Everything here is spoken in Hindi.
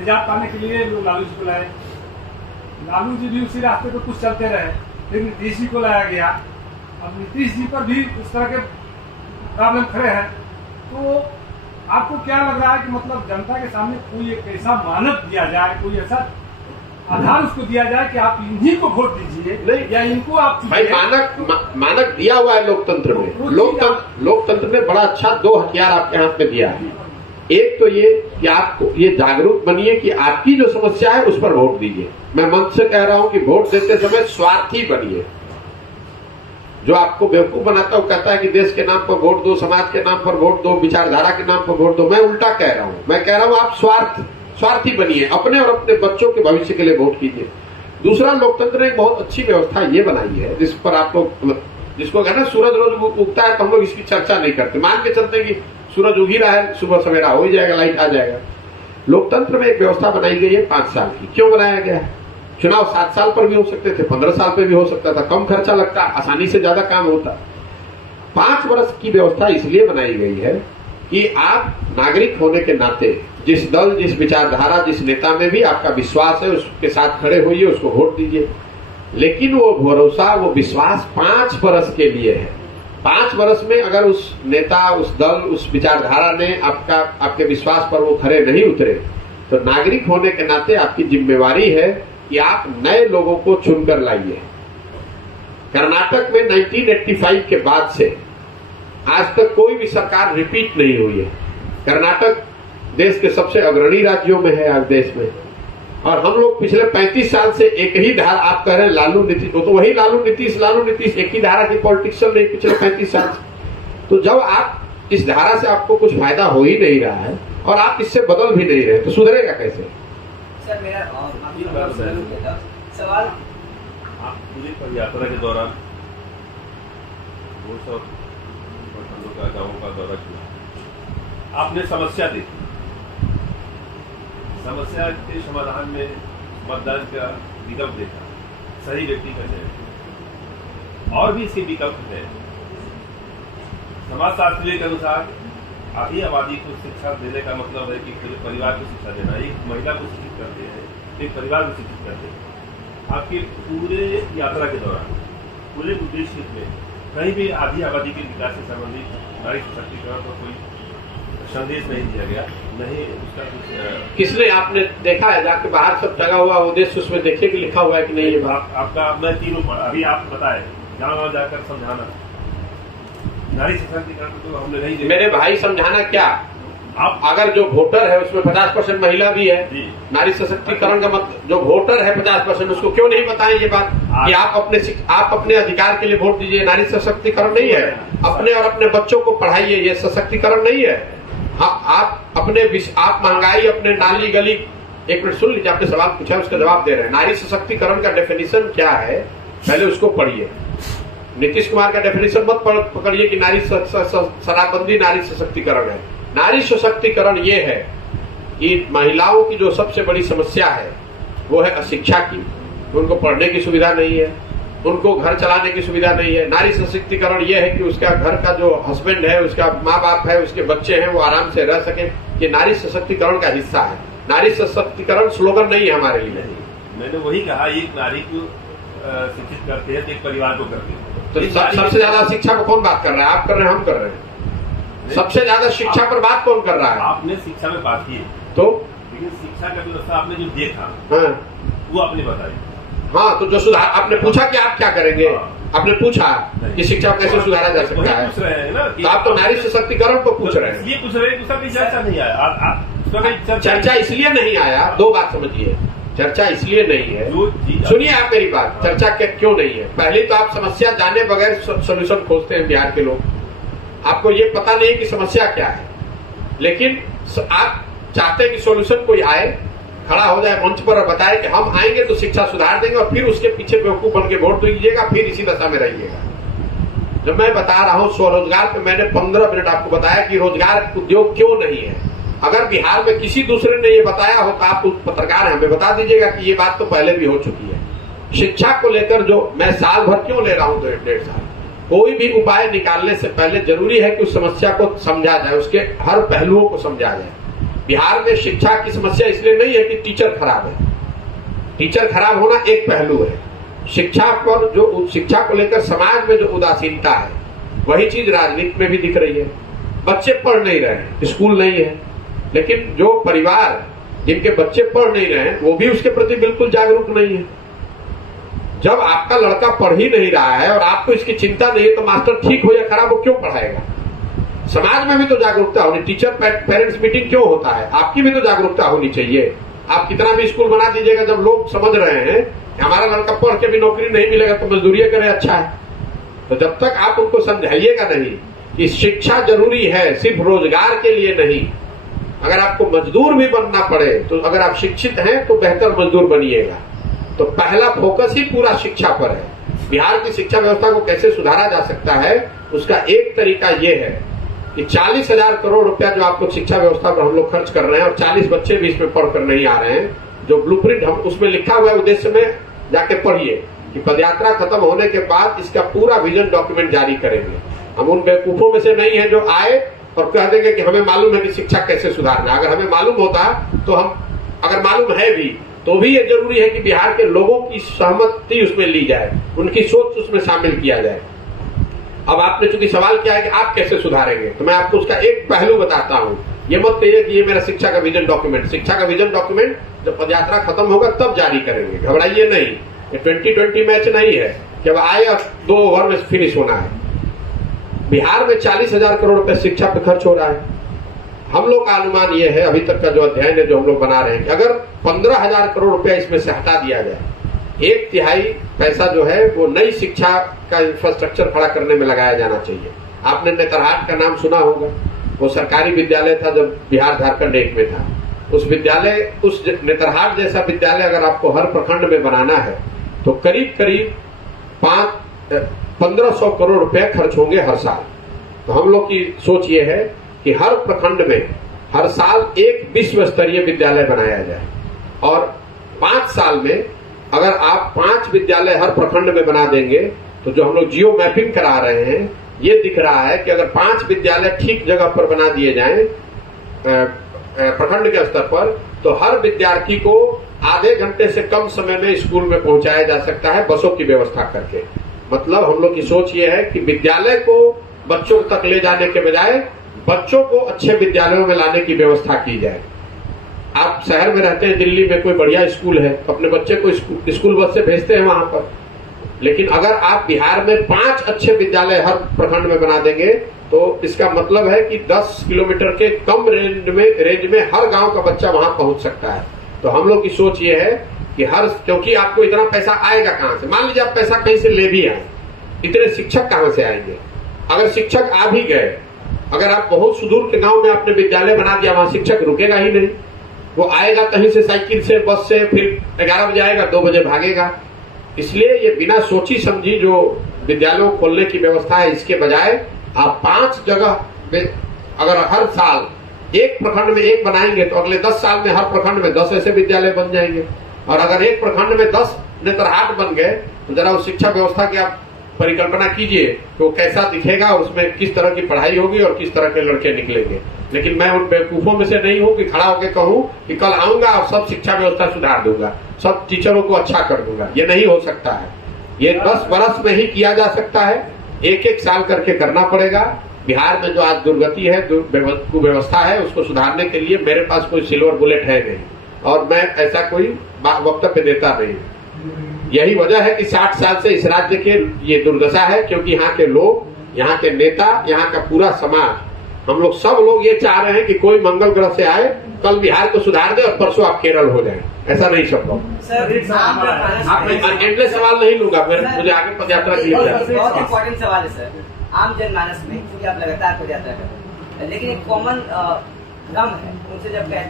निजात पाने के लिए लोग लालू जी को लाए। लालू जी भी उसी रास्ते पर कुछ चलते रहे, फिर नीतीश जी को लाया गया। अब नीतीश जी पर भी उस तरह के प्रॉब्लम खड़े हैं। तो आपको क्या लग रहा है कि मतलब जनता के सामने कोई एक ऐसा मानक दिया जाए, कोई ऐसा आधार उसको दिया जाए कि आप इन्हीं को वोट दीजिए या इनको आप भाई मानक दिया हुआ है लोकतंत्र में। लोकतंत्र ने बड़ा अच्छा 2 हथियार आपके हाथ में दिया है। एक तो ये कि आपको ये जागरूक बनिए कि आपकी जो समस्या है उस पर वोट दीजिए। मैं मंच से कह रहा हूं कि वोट देते समय स्वार्थी बनिए। जो आपको बेवकूफ बनाता है वो कहता है कि देश के नाम पर वोट दो, समाज के नाम पर वोट दो, विचारधारा के नाम पर वोट दो। मैं उल्टा कह रहा हूं, मैं कह रहा हूं आप स्वार्थी बनिए, अपने और अपने बच्चों के भविष्य के लिए वोट कीजिए। दूसरा, लोकतंत्र ने एक बहुत अच्छी व्यवस्था ये बनाई है जिस पर आप लोग, जिसको कहना सूरज रोज उगता है तो हम लोग इसकी चर्चा नहीं करते, मान के चलते कि सूरज उग ही रहा है, सुबह सवेरा हो ही जाएगा, लाइट आ जाएगा। लोकतंत्र में एक व्यवस्था बनाई गई है 5 साल की। क्यों बनाया गया है? चुनाव 7 साल पर भी हो सकते थे, 15 साल पर भी हो सकता था, कम खर्चा लगता, आसानी से ज्यादा काम होता। 5 वर्ष की व्यवस्था इसलिए बनाई गई है कि आप नागरिक होने के नाते जिस दल, जिस विचारधारा, जिस नेता में भी आपका विश्वास है उसके साथ खड़े होइए, उसको वोट दीजिए। लेकिन वो भरोसा, वो विश्वास 5 वर्ष के लिए है। 5 वर्ष में अगर उस नेता, उस दल, उस विचारधारा ने आपके विश्वास पर वो खड़े नहीं उतरे तो नागरिक होने के नाते आपकी जिम्मेवारी है कि आप नए लोगों को चुनकर लाइए। कर्नाटक में 1985 के बाद से आज तक कोई भी सरकार रिपीट नहीं हुई है। कर्नाटक देश के सबसे अग्रणी राज्यों में है आज देश में, और हम लोग पिछले 35 साल से एक ही धारा, आप कह रहे हैं लालू नीतीश, तो वही लालू नीतीश एक ही धारा की पॉलिटिक्स चल रही पिछले 35 साल से। तो जब आप इस धारा से आपको कुछ फायदा हो ही नहीं रहा है और आप इससे बदल भी नहीं रहे तो सुधरेगा कैसे? सर मेरा सवाल, आप पूरी पद यात्रा के दौरान बहुत सब प्रखंडों का, गाँवों का दौरा किया, आपने समस्या देखी, समस्या के समाधान में मतदान का विकल्प देखा, सही व्यक्ति का चयन, और भी इसके विकल्प है। समाजशास्त्रियों के अनुसार आधी आबादी को शिक्षा देने का मतलब है कि परिवार को शिक्षा देना। एक महिला को शिक्षित करते हैं, एक परिवार को शिक्षित करते हैं। आपके पूरे यात्रा के दौरान, पूरे उद्देश्य में कहीं भी आधी आबादी के विकास से संबंधित नारी सशक्तिकरण पर कोई संदेश नहीं दिया गया, नहीं उसका कुछ। किसने, आपने देखा है जाके बाहर सब टंगा हुआ उद्देश्य उसमें देखिए कि लिखा हुआ है कि नहीं? आपका मैं तीनों पढ़ा, अभी आप बताए गाँव जाकर समझाना नारी सशक्तिकरण तो हमने नहीं देखा। मेरे भाई समझाना क्या, आप अगर जो वोटर है उसमें 50% महिला भी है, नारी सशक्तिकरण का मतलब जो वोटर है 50% उसको क्यों नहीं बताएं ये बात कि आप अपने अधिकार के लिए वोट दीजिए? नारी सशक्तिकरण नहीं है। अपने और अपने बच्चों को पढ़ाइए, ये सशक्तिकरण नहीं है। आप महंगाई, अपने नाली गली, एक मिनट सुन लीजिए, आपने सवाल पूछा उसका जवाब दे रहे हैं। नारी सशक्तिकरण का डेफिनेशन क्या है, पहले उसको पढ़िए। नीतीश कुमार का डेफिनेशन मत पकड़िए कि नारी शराबबंदी नारी सशक्तिकरण है। नारी सशक्तिकरण ये है कि महिलाओं की जो सबसे बड़ी समस्या है वो है अशिक्षा की, उनको पढ़ने की सुविधा नहीं है, उनको घर चलाने की सुविधा नहीं है। नारी सशक्तिकरण ये है कि उसका घर का जो हस्बैंड है, उसका माँ बाप है, उसके बच्चे हैं, वो आराम से रह सके। ये नारी सशक्तिकरण का हिस्सा है। नारी सशक्तिकरण स्लोगन नहीं है हमारे लिए। मैंने वही कहा, एक नारी को शिक्षित करते हैं तो एक परिवार को करते हैं। तो सबसे ज्यादा शिक्षा पर कौन बात कर रहा है? आप कर रहे हैं, हम कर रहे हैं। सबसे ज्यादा शिक्षा पर बात कौन कर रहा है? आपने शिक्षा में बात की तो, लेकिन शिक्षा का व्यवस्था आपने जो देखा वो आपने बताई। हाँ, तो जो सुधार आपने पूछा कि आप क्या करेंगे, आपने पूछा कि शिक्षा कैसे सुधारा जा सकता है, पूछ रहे हैं ना, तो आप तो नारी सशक्तिकरण को पूछ रहे हैं। ये पूछ रहे हैं, उसका कोई चर्चा नहीं आया। चर्चा इसलिए नहीं आया, 2 बात समझिए। चर्चा इसलिए नहीं है, सुनिए आप मेरी बात, चर्चा क्यों नहीं है? पहले तो आप समस्या जाने बगैर सोल्यूशन खोजते हैं बिहार के लोग। आपको ये पता नहीं कि समस्या क्या है, लेकिन आप चाहते हैं कि सोल्यूशन कोई आए, खड़ा हो जाए मंच पर और बताए कि हम आएंगे तो शिक्षा सुधार देंगे, और फिर उसके पीछे बेवकूफ बन के वोट दीजिएगा, फिर इसी दशा में रहिएगा। जब मैं बता रहा हूं स्वरोजगार पे, मैंने 15 मिनट आपको बताया कि रोजगार उद्योग क्यों नहीं है। अगर बिहार में किसी दूसरे ने ये बताया हो तो आप पत्रकार हैं, हमें बता दीजिएगा कि ये बात तो पहले भी हो चुकी है। शिक्षा को लेकर जो मैं साल भर क्यों ले रहा हूं, 1.5 साल, कोई भी उपाय निकालने से पहले जरूरी है कि उस समस्या को समझा जाए, उसके हर पहलुओं को समझा जाए। बिहार में शिक्षा की समस्या इसलिए नहीं है कि टीचर खराब है। टीचर खराब होना एक पहलू है, शिक्षा पर जो शिक्षा को लेकर समाज में जो उदासीनता है वही चीज राजनीति में भी दिख रही है। बच्चे पढ़ नहीं रहे हैं, स्कूल नहीं है, लेकिन जो परिवार जिनके बच्चे पढ़ नहीं रहे हैं वो भी उसके प्रति बिल्कुल जागरूक नहीं है। जब आपका लड़का पढ़ ही नहीं रहा है और आपको इसकी चिंता नहीं है तो मास्टर ठीक हो या खराब हो क्यों पढ़ाएगा? समाज में भी तो जागरूकता होनी, टीचर पेरेंट्स मीटिंग क्यों होता है, आपकी भी तो जागरूकता होनी चाहिए। आप कितना भी स्कूल बना दीजिएगा, जब लोग समझ रहे हैं हमारा लड़का पढ़ के भी नौकरी नहीं मिलेगा तो मजदूरी करे अच्छा है, तो जब तक आप उनको समझाइएगा नहीं कि शिक्षा जरूरी है, सिर्फ रोजगार के लिए नहीं। अगर आपको मजदूर भी बनना पड़े तो अगर आप शिक्षित हैं तो बेहतर मजदूर बनिएगा। तो पहला फोकस ही पूरा शिक्षा पर है। बिहार की शिक्षा व्यवस्था को कैसे सुधारा जा सकता है, उसका एक तरीका यह है कि 40,000 करोड़ रुपया जो आप लोग शिक्षा व्यवस्था पर हम लोग खर्च कर रहे हैं और 40 बच्चे भी इसमें पढ़कर नहीं आ रहे हैं, जो ब्लूप्रिंट हम उसमें लिखा हुआ है उद्देश्य में जाके पढ़िए कि पदयात्रा खत्म होने के बाद इसका पूरा विजन डॉक्यूमेंट जारी करेंगे। हम उन बेवकूफों में से नहीं है जो आए और कह देंगे कि हमें मालूम है कि शिक्षा कैसे सुधारना। अगर हमें मालूम होता तो हम, अगर मालूम है भी तो भी ये जरूरी है कि बिहार के लोगों की सहमति उसमें ली जाए, उनकी सोच उसमें शामिल किया जाए। अब आपने चूंकि सवाल किया है कि आप कैसे सुधारेंगे, तो मैं आपको उसका एक पहलू बताता हूं। ये मत कहिए कि ये मेरा शिक्षा का विजन डॉक्यूमेंट, शिक्षा का विजन डॉक्यूमेंट जब पदयात्रा खत्म होगा तब जारी करेंगे, घबराइए नहीं। ये 2020 मैच नहीं है कि अब आए और 2 ओवर में फिनिश होना है। बिहार में 40,000 करोड़ रुपए शिक्षा पे खर्च हो रहा है। हम लोग का अनुमान ये है, अभी तक का जो अध्ययन है जो हम लोग बना रहे हैं, कि अगर 15,000 करोड़ रुपया इसमें से हटा दिया जाए, 1/3 पैसा जो है वो नई शिक्षा का इंफ्रास्ट्रक्चर खड़ा करने में लगाया जाना चाहिए। आपने नेतरहाट का नाम सुना होगा, वो सरकारी विद्यालय था जब बिहार झारखंड एक में था। उस विद्यालय, उस नेतरहाट जैसा विद्यालय अगर आपको हर प्रखंड में बनाना है तो करीब करीब 1500 करोड़ रुपए खर्च होंगे हर साल। तो हम लोग की सोच ये है कि हर प्रखंड में हर साल एक विश्व स्तरीय विद्यालय बनाया जाए और 5 साल में अगर आप 5 विद्यालय हर प्रखंड में बना देंगे तो जो हम लोग जियो मैपिंग करा रहे हैं ये दिख रहा है कि अगर 5 विद्यालय ठीक जगह पर बना दिए जाएं प्रखंड के स्तर पर, तो हर विद्यार्थी को आधे घंटे से कम समय में स्कूल में पहुंचाया जा सकता है बसों की व्यवस्था करके। मतलब हम लोग की सोच ये है कि विद्यालय को बच्चों तक ले जाने के बजाय बच्चों को अच्छे विद्यालयों में लाने की व्यवस्था की जाए। आप शहर में रहते हैं, दिल्ली में कोई बढ़िया स्कूल है, अपने बच्चे को स्कूल बस से भेजते हैं वहां पर, लेकिन अगर आप बिहार में 5 अच्छे विद्यालय हर प्रखंड में बना देंगे तो इसका मतलब है कि 10 किलोमीटर के कम रेंज में हर गांव का बच्चा वहां पहुंच सकता है। तो हम लोग की सोच ये है कि क्योंकि आपको इतना पैसा आएगा कहां से? मान लीजिए आप पैसा कहीं से ले भी आए, इतने शिक्षक कहां से आएंगे? अगर शिक्षक आ भी गए, अगर आप बहुत सुदूर के गांव में आपने विद्यालय बना दिया, वहां शिक्षक रुकेगा ही नहीं। वो आएगा कहीं से, साइकिल से, बस से, फिर 11 बजे आएगा, 2 बजे भागेगा। इसलिए ये बिना सोची समझी जो विद्यालयों खोलने की व्यवस्था है, इसके बजाय आप 5 जगह अगर हर साल एक प्रखंड में एक बनाएंगे तो अगले 10 साल में हर प्रखंड में 10 ऐसे विद्यालय बन जाएंगे। और अगर एक प्रखंड में 10 नेतरहाट बन गए तो जरा उस शिक्षा व्यवस्था की आप परिकल्पना कीजिए कि वो कैसा दिखेगा, उसमें किस तरह की पढ़ाई होगी और किस तरह के लड़के निकलेंगे। लेकिन मैं उन बेवकूफों में से नहीं हूं कि खड़ा होकर कहूं कि कल आऊंगा और सब शिक्षा व्यवस्था सुधार दूंगा, सब टीचरों को अच्छा कर दूंगा। ये नहीं हो सकता है। ये 10 वर्ष में ही किया जा सकता है, 1-1 साल करके करना पड़ेगा। बिहार में जो आज दुर्गति है, कुव्यवस्था है, उसको सुधारने के लिए मेरे पास कोई सिल्वर बुलेट है नहीं और मैं ऐसा कोई वक्तव्य देता नहीं। यही वजह है कि 60 साल से इस राज्य के ये दुर्दशा है, क्योंकि यहाँ के लोग, यहाँ के नेता, यहाँ का पूरा समाज, हम लोग सब लोग ये चाह रहे हैं कि कोई मंगल ग्रह से आए, कल बिहार को सुधार दे और परसों आप केरल हो जाए। ऐसा नहीं संभव। एंडलेस सवाल नहीं लूंगा, मुझे आगे पदयात्रा के लिए बहुत इम्पोर्टेंट सवाल है सर। आम जनमानस में, क्योंकि आप लगातार पदयात्रा कर रहे हैं, लेकिन एक कॉमन गम है, उनसे जब कहते हैं